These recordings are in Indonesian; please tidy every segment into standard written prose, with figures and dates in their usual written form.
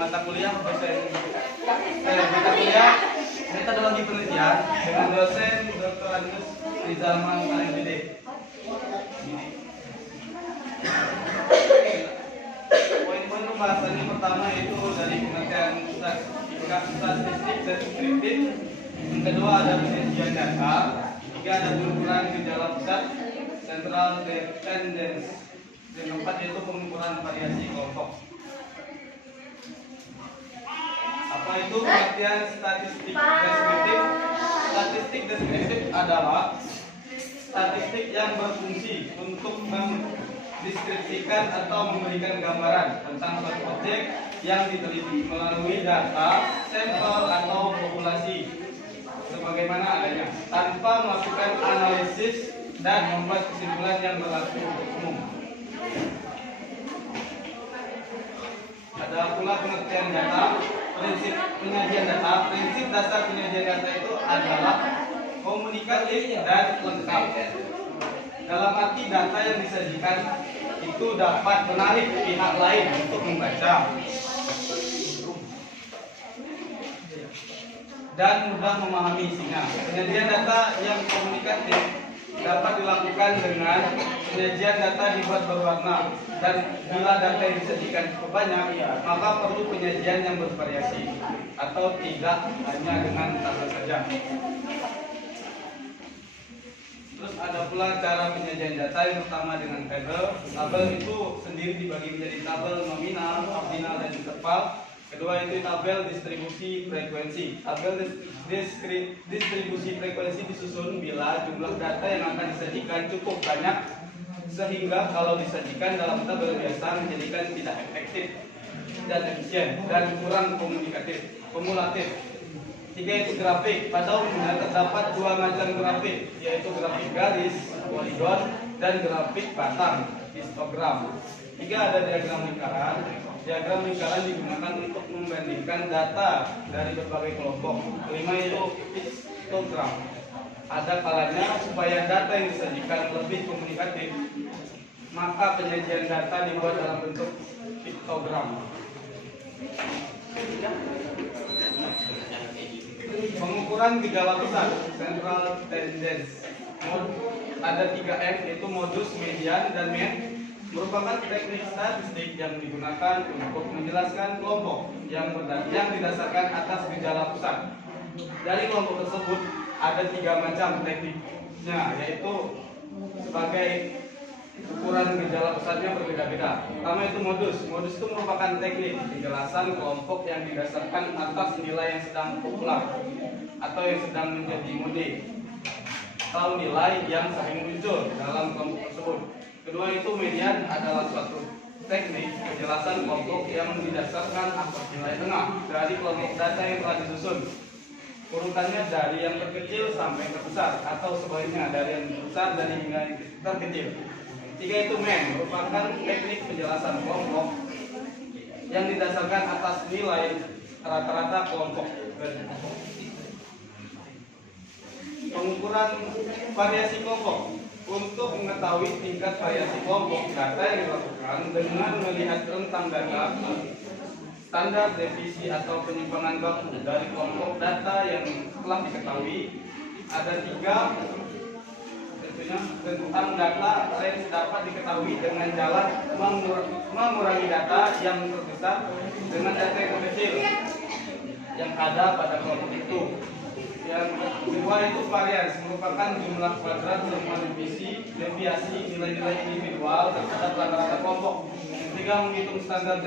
mata kuliah metodologi penelitian dengan dosen Dr. Agus Rizalman Alengdede. Poin-poin pembahasannya pertama yaitu dari pengertian statistik deskriptif. Yang kedua ada penelitian data. Tiga ada pengukuran gejala pusat, central tendency. Yang keempat yaitu pengukuran variasi kelompok. Apa itu pengertian statistik deskriptif? Statistik deskriptif adalah statistik yang berfungsi untuk mendeskripsikan atau memberikan gambaran tentang suatu objek yang diteliti melalui data, sampel atau populasi sebagaimana adanya, tanpa melakukan analisis dan membuat kesimpulan yang berlaku umum. Ada pula pengertian data, prinsip penyajian data. Prinsip dasar penyajian data itu adalah komunikatif dan lengkap. Dalam arti data yang disajikan itu dapat menarik pihak lain untuk membaca dan mudah memahami isinya. Penyajian data yang komunikatif dapat dilakukan dengan penyajian data dibuat berwarna, dan bila data yang disajikan cukup banyak, maka perlu penyajian yang bervariasi atau tidak hanya dengan tabel saja. Terus ada pula cara penyajian data. Yang pertama dengan tabel. Tabel itu sendiri dibagi menjadi tabel nominal, ordinal, dan interval. Kedua itu tabel distribusi frekuensi. Tabel distribusi frekuensi disusun bila jumlah data yang akan disajikan cukup banyak sehingga kalau disajikan dalam tabel biasa menjadikan tidak efektif dan efisien dan kurang kumulatif. Tiga itu grafik. Pada umumnya terdapat dua macam grafik, yaitu grafik garis poligon dan grafik batang histogram. Tiga ada diagram lingkaran. Diagram lingkaran digunakan untuk membandingkan data dari berbagai kelompok. Kelima itu histogram. Ada kalanya supaya data yang disajikan lebih komunikatif, maka penyajian data dibuat dalam bentuk histogram. Pengukuran gejala pusat, central tendency. Ada 3M, yaitu modus, median, dan mean. Merupakan teknik statistik yang digunakan untuk menjelaskan kelompok yang didasarkan atas gejala pusat. Dari kelompok tersebut ada 3 macam tekniknya, yaitu sebagai ukuran gejala pusatnya berbeda-beda. Pertama itu modus. Modus itu merupakan teknik penjelasan kelompok yang didasarkan atas nilai yang sedang populer atau yang sedang menjadi mode atau nilai yang sering muncul dalam kelompok tersebut. Kedua itu median, adalah suatu teknik penjelasan kelompok yang didasarkan atas nilai tengah dari kelompok data yang telah disusun. Urutannya dari yang terkecil sampai terbesar, atau sebaliknya dari yang terbesar dari hingga yang terkecil. Tiga itu mean, merupakan teknik penjelasan kelompok yang didasarkan atas nilai rata-rata kelompok. Pengukuran variasi kelompok. Untuk mengetahui tingkat variasi kelompok, data yang dilakukan dengan melihat rentang data, standar deviasi atau penyimpangan baku dari kelompok data yang telah diketahui. Ada 3, tentunya tentang data range dapat diketahui dengan jalan mengurangi data yang terbesar dengan data yang terkecil yang ada pada kelompok itu. Yang kedua itu varians, merupakan jumlah kuadrat semua deviasi nilai-nilai individual terhadap rata-rata kelompok. Yang ketiga menghitung standar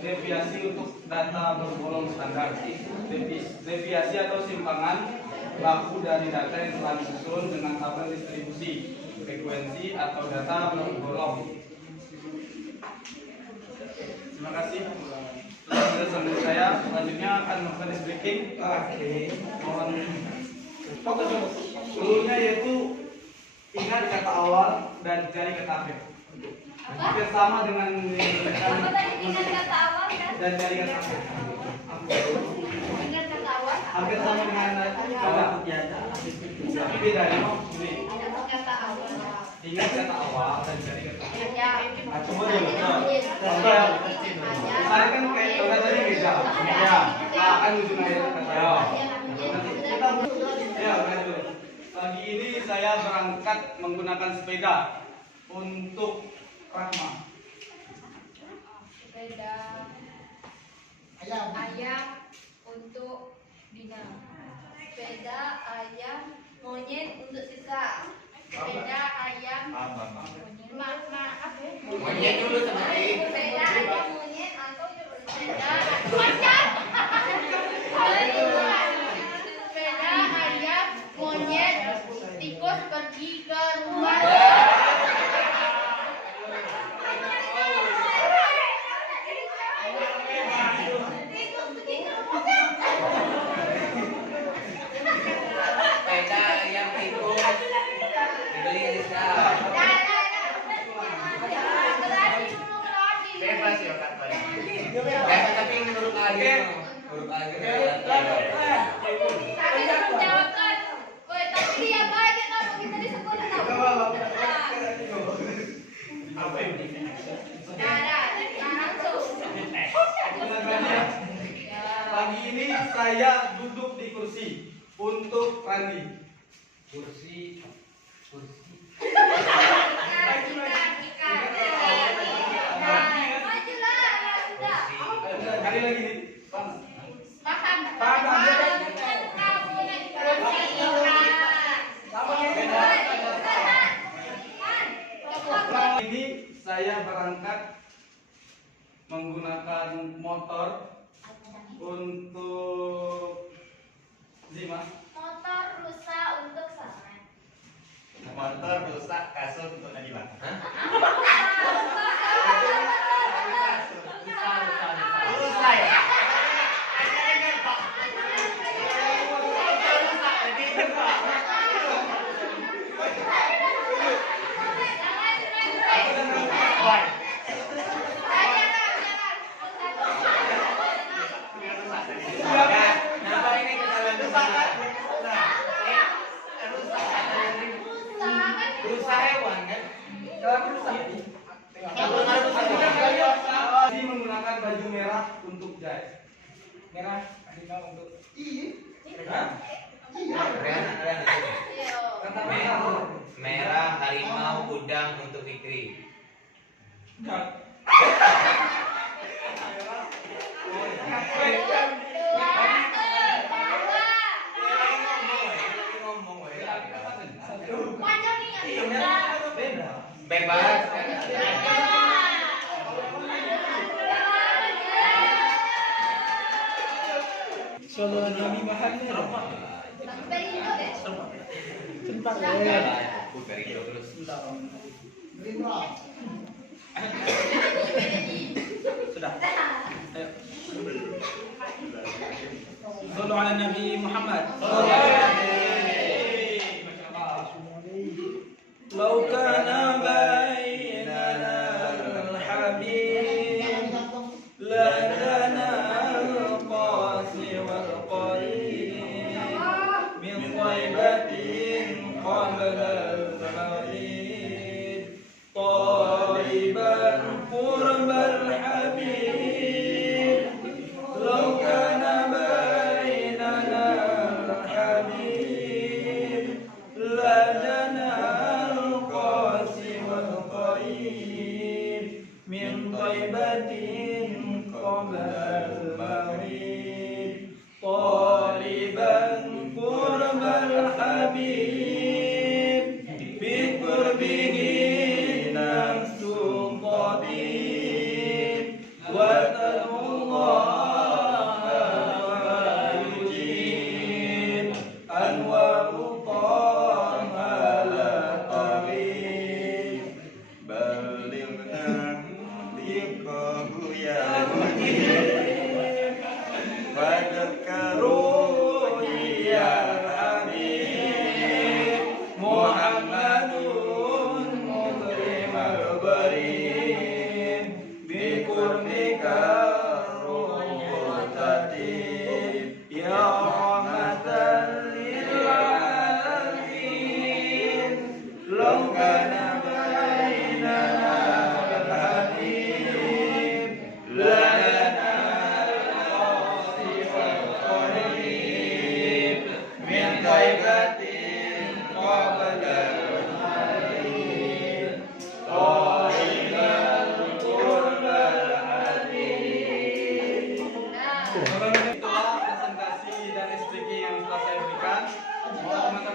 deviasi untuk data berbolong standar. Deviasi atau simpangan baku dari data yang telah disusun dengan tabel distribusi frekuensi atau data berbolong. Terima kasih. Sudah sampai saya. Selanjutnya akan melakukan breaking. Mohon fokus dulu. Dulunya yaitu ingat kata awal dan cari kata akhir. Hampir sama dengan ingat kata awal dan cari kata akhir. Ingat kata awal. Hampir sama dengan kata tapi beda ya. Kata awal. Ingat kata awal dan jadi kata Ayam. coba dulu. Contoh. Misalnya kan kayak contoh tadi meja. Meja. Kan ujungnya kata ya. Ya, dulu. Pagi ini saya berangkat menggunakan sepeda untuk Rahma. Sepeda. Ayam untuk Dina. Sepeda ayam monyet untuk Sisa. Sepeda ayam monyet. Maaf ya. Monyet dulu sebentar. Sepeda ayam monyet atau sepeda ayam. Sepeda ayam monyet tikus pergi ke rumah. Sepeda ayam tikus dibeli Rizka. Bebas ya katanya. Tapi menurut akhir, menurut akhir. Tapi aku jawabkan. Woi, tapi dia banyak tahu kita di sekolah tahu. Apa ini? Pagi ini saya duduk di kursi untuk Randi. Kursi. Kali lagi nih. Ini saya berangkat menggunakan motor untuk Zima. Motor rusak untuk Saman. Motor rusak, kasut untuk Najila. Rusak ya? Kenapa ini kesalahan rusak? Rusak hewan kan? Ini menggunakan baju merah untuk Jai. Merah, Adika untuk Merah harimau udang untuk Fikri. Bebas. Solo Nabi Muhammad. Sempat Perindo terus. Sudah. Ayo. Sallu ala Nabi Muhammad. لو كان بيننا الحبيب لدنا القاسي والقريب من طيبة قبل المولد طيبا قرب الحبيب لو كان بيننا الحبيب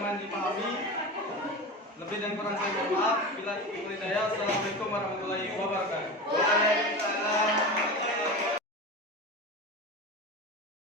kekurangan dipahami. Lebih dan kurang saya mohon maaf. Bila hidayah. Assalamualaikum warahmatullahi wabarakatuh. Waalaikumsalam.